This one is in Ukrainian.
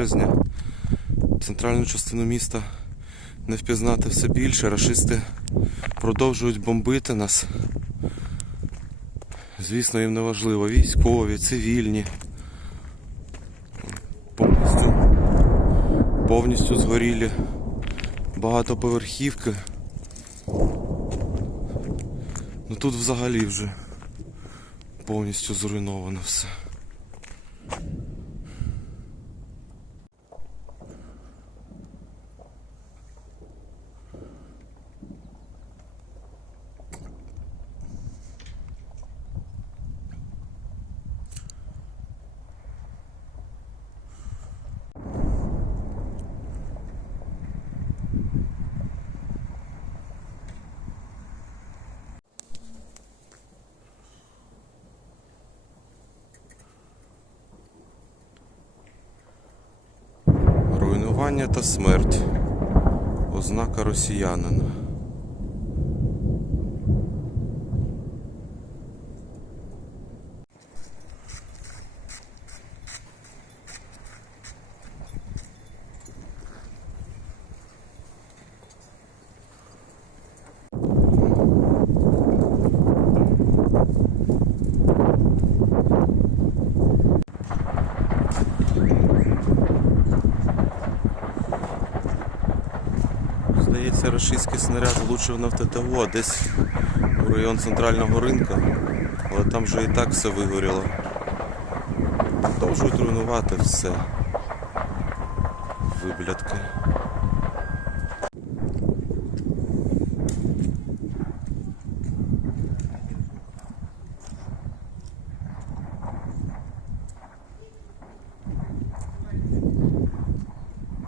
березня. Центральну частину міста не впізнати все більше. Рашисти продовжують бомбити нас. Звісно, їм не важливо. Військові, цивільні. Повністю, повністю згорілі багатоповерхівки. Ну тут взагалі вже повністю зруйновано все. Руйнування та смерть. Ознака росіянина. Здається, російський снаряд влучив на ВТТО, десь у район центрального ринку, але там вже і так все вигоріло. Продовжують руйнувати все. Виблядки.